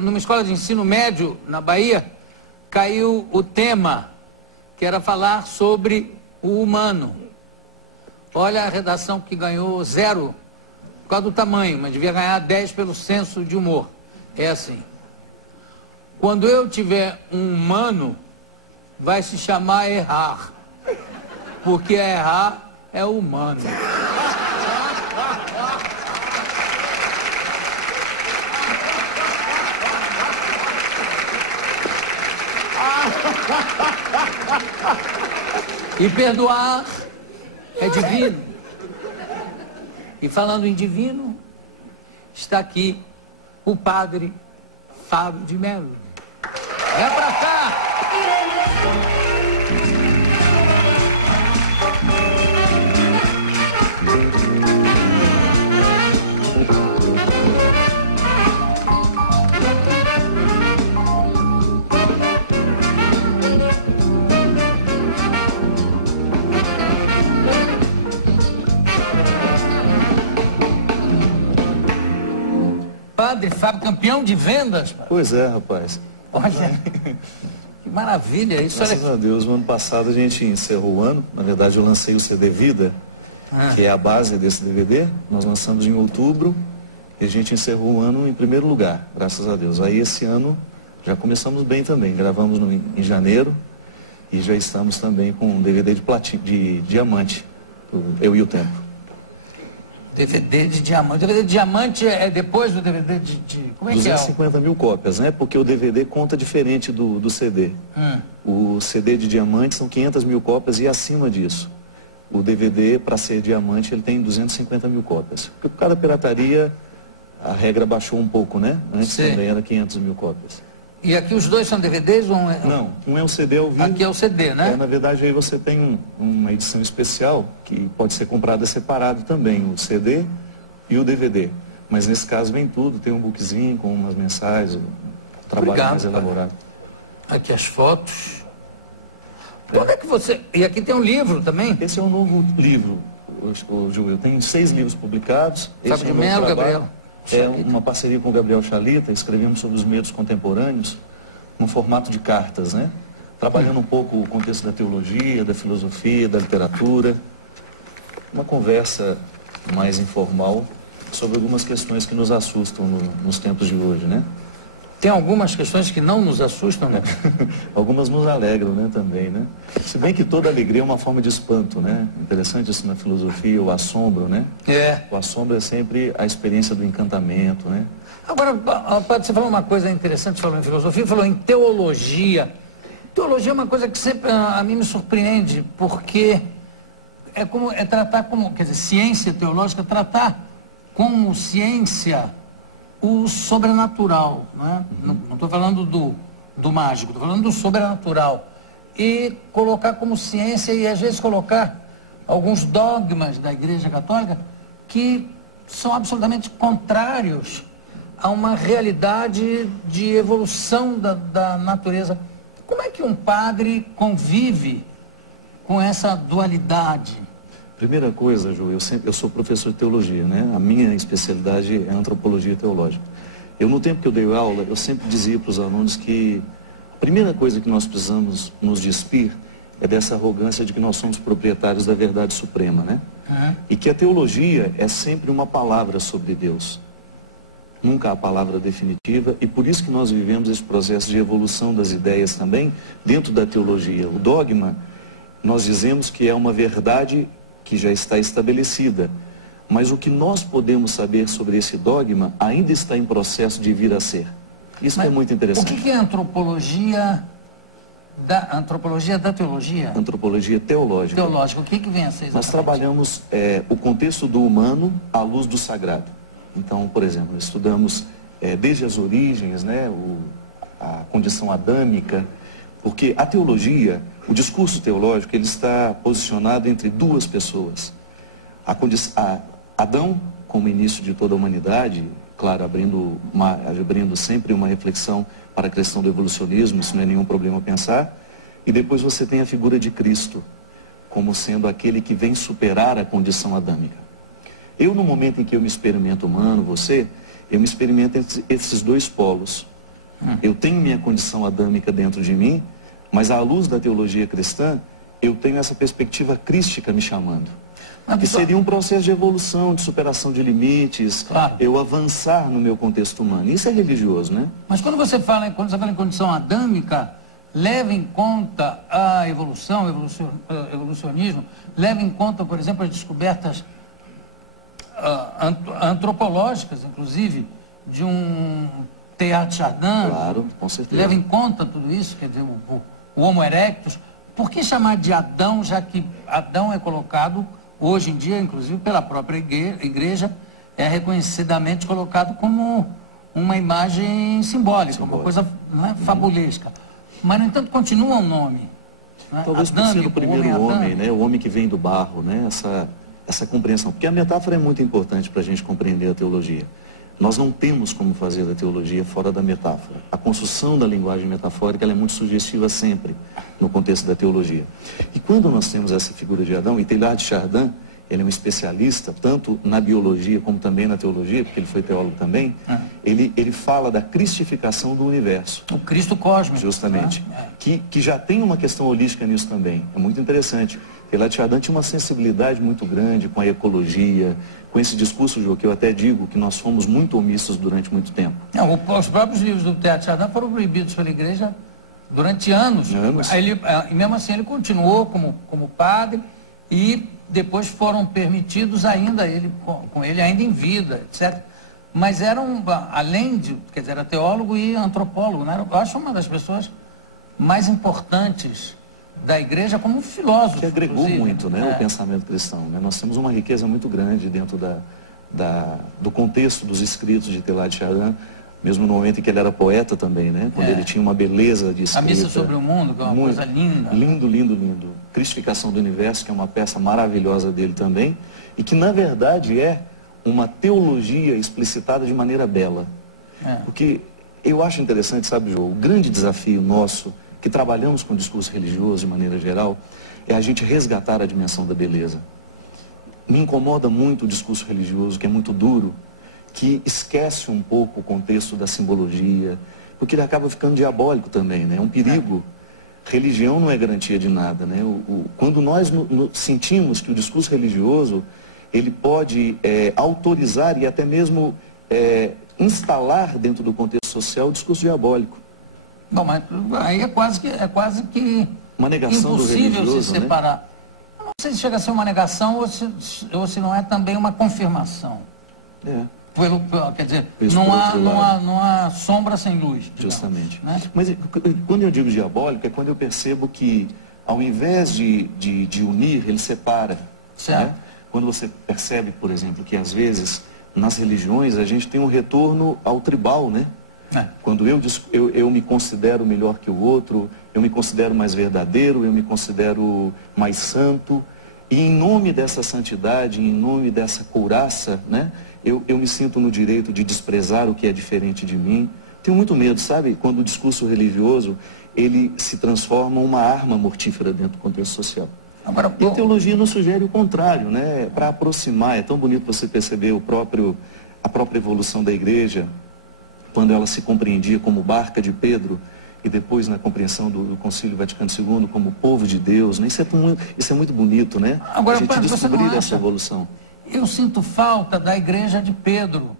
Numa escola de ensino médio, na Bahia, caiu o tema, que era falar sobre o humano. Olha a redação que ganhou 0 por causa do tamanho, mas devia ganhar 10 pelo senso de humor. É assim: quando eu tiver um humano, vai se chamar errar, porque errar é humano. E perdoar é divino. E falando em divino, está aqui o padre Fábio de Mello. É pra cá! Padre Fábio, campeão de vendas. Pois é, rapaz. Olha, que maravilha isso. Graças a Deus, no ano passado a gente encerrou o ano. Na verdade, eu lancei o CD Vida, que é a base desse DVD. Nós lançamos em outubro e a gente encerrou o ano em primeiro lugar, graças a Deus. Aí esse ano já começamos bem também. Gravamos em janeiro e já estamos também com um DVD de diamante, Eu e o Tempo. DVD de diamante. O DVD de diamante é depois do DVD de como é que é? 250 mil cópias, né? Porque o DVD conta diferente do CD. O CD de diamante são 500 mil cópias e acima disso. O DVD, para ser diamante, ele tem 250 mil cópias. Porque por causa da pirataria, a regra baixou um pouco, né? Antes também era 500 mil cópias. E aqui os dois são DVDs ou um é... Não, um é um CD ao vivo. Aqui é o CD, né? Na verdade, aí você tem uma edição especial que pode ser comprada separado também, o CD e o DVD. Mas nesse caso vem tudo, tem um bookzinho com umas mensagens, um trabalho mais elaborado. Aqui as fotos. Onde é que você... E aqui tem um livro também? Esse é um novo livro, Joel. Tem 6 livros publicados. Fábio de Mello, Gabriel. É uma parceria com o Gabriel Chalita, escrevemos sobre os medos contemporâneos, no formato de cartas, né? Trabalhando um pouco o contexto da teologia, da filosofia, da literatura. Uma conversa mais informal sobre algumas questões que nos assustam nos tempos de hoje, né? Tem algumas questões que não nos assustam, né? Algumas nos alegram, né, também, né? Se bem que toda alegria é uma forma de espanto, né? Interessante isso na filosofia, o assombro, né? O assombro é sempre a experiência do encantamento, né? Agora, Padre, você falou uma coisa interessante, falou em filosofia, falou em teologia. Teologia é uma coisa que sempre a mim me surpreende, porque é tratar como, quer dizer, ciência teológica, tratar como ciência o sobrenatural, né? Não estou falando do mágico, estou falando do sobrenatural. E colocar como ciência e às vezes colocar alguns dogmas da Igreja Católica que são absolutamente contrários a uma realidade de evolução da natureza. Como é que um padre convive com essa dualidade? Primeira coisa, Ju, eu sou professor de teologia, né? A minha especialidade é antropologia teológica. No tempo que eu dei aula, eu sempre dizia para os alunos que a primeira coisa que nós precisamos nos despir é dessa arrogância de que nós somos proprietários da verdade suprema, né? E que a teologia é sempre uma palavra sobre Deus. Nunca a palavra definitiva, e por isso que nós vivemos esse processo de evolução das ideias também dentro da teologia. O dogma, nós dizemos que é uma verdade que já está estabelecida, mas o que nós podemos saber sobre esse dogma ainda está em processo de vir a ser. Isso é muito interessante. O que é antropologia da teologia? Antropologia teológica. Teológica, o que vem a ser exatamente? Nós trabalhamos o contexto do humano à luz do sagrado. Então, por exemplo, estudamos desde as origens, né, a condição adâmica, porque a teologia, o discurso teológico, ele está posicionado entre duas pessoas. Adão, como início de toda a humanidade, claro, abrindo sempre uma reflexão para a questão do evolucionismo, isso não é nenhum problema pensar. E depois você tem a figura de Cristo, como sendo aquele que vem superar a condição adâmica. Eu, no momento em que eu me experimento humano, eu me experimento entre esses dois polos. Eu tenho minha condição adâmica dentro de mim, mas à luz da teologia cristã, eu tenho essa perspectiva crística me chamando. Que seria um processo de evolução, de superação de limites, claro, eu avançar no meu contexto humano. Isso é religioso, né? Mas quando você fala em condição adâmica, leva em conta a evolucionismo, leva em conta, por exemplo, as descobertas antropológicas, inclusive, de um Teilhard de Chardin. Claro, com certeza. Leva em conta tudo isso, quer dizer, o Homo erectus. Por que chamar de Adão, já que Adão é colocado, hoje em dia, inclusive pela própria igreja, é reconhecidamente colocado como uma imagem simbólica, uma coisa, não é, fabulesca. Mas, no entanto, continua um nome. Né? Talvez por ser o primeiro homem, né? O homem que vem do barro, né? Essa compreensão. Porque a metáfora é muito importante para a gente compreender a teologia. Nós não temos como fazer da teologia fora da metáfora. A construção da linguagem metafórica ela é muito sugestiva sempre no contexto da teologia. E quando nós temos essa figura de Adão, e Teilhard de Chardin, ele é um especialista, tanto na biologia como também na teologia, porque ele foi teólogo também, ele fala da cristificação do universo. O Cristo cósmico. Justamente. Que já tem uma questão holística nisso também. É muito interessante. Teilhard de Chardin tinha uma sensibilidade muito grande com a ecologia, com esse discurso, Jô, que eu até digo que nós fomos muito omissos durante muito tempo. Não, os próprios livros do Teilhard de Chardin foram proibidos pela igreja durante anos. E mesmo assim ele continuou como padre e depois foram permitidos ainda, com ele ainda em vida, etc. Mas além de, quer dizer, era teólogo e antropólogo, né? Eu acho uma das pessoas mais importantes da igreja como filósofo. Que agregou muito, né, o pensamento cristão. Né? Nós temos uma riqueza muito grande dentro do contexto dos escritos de Teilhard de Chardin, mesmo no momento em que ele era poeta também, né? Quando ele tinha uma beleza de escrita. A Missa sobre o Mundo, que é uma coisa linda. Lindo, lindo, lindo. Cristificação do Universo, que é uma peça maravilhosa dele também, e que na verdade é uma teologia explicitada de maneira bela. Porque eu acho interessante, sabe, Jô, o grande desafio nosso, que trabalhamos com o discurso religioso de maneira geral, é a gente resgatar a dimensão da beleza. Me incomoda muito o discurso religioso, que é muito duro, que esquece um pouco o contexto da simbologia, porque ele acaba ficando diabólico também, né? É um perigo. Religião não é garantia de nada, né? Quando nós sentimos que o discurso religioso, ele pode autorizar e até mesmo instalar dentro do contexto social o discurso diabólico. Bom, mas aí é quase que uma negação impossível do se separar. Né? Eu não sei se chega a ser uma negação ou se não é também uma confirmação. Quer dizer, não há sombra sem luz. Justamente. Né? Mas quando eu digo diabólico, é quando eu percebo que, ao invés de unir, ele separa. Certo. Né? Quando você percebe, por exemplo, que às vezes, nas religiões, a gente tem um retorno ao tribal, né? Quando eu me considero melhor que o outro, eu me considero mais verdadeiro, eu me considero mais santo, e em nome dessa santidade, em nome dessa couraça, né, eu me sinto no direito de desprezar o que é diferente de mim. Tenho muito medo, sabe, quando o discurso religioso, ele se transforma em uma arma mortífera dentro do contexto social. Agora, e a teologia nos sugere o contrário, né, para aproximar. É tão bonito você perceber a própria evolução da igreja, quando ela se compreendia como barca de Pedro, e depois na compreensão do Concílio Vaticano II como povo de Deus, né? Isso é muito bonito, né? Agora, a gente descobrir essa evolução. Eu sinto falta da igreja de Pedro.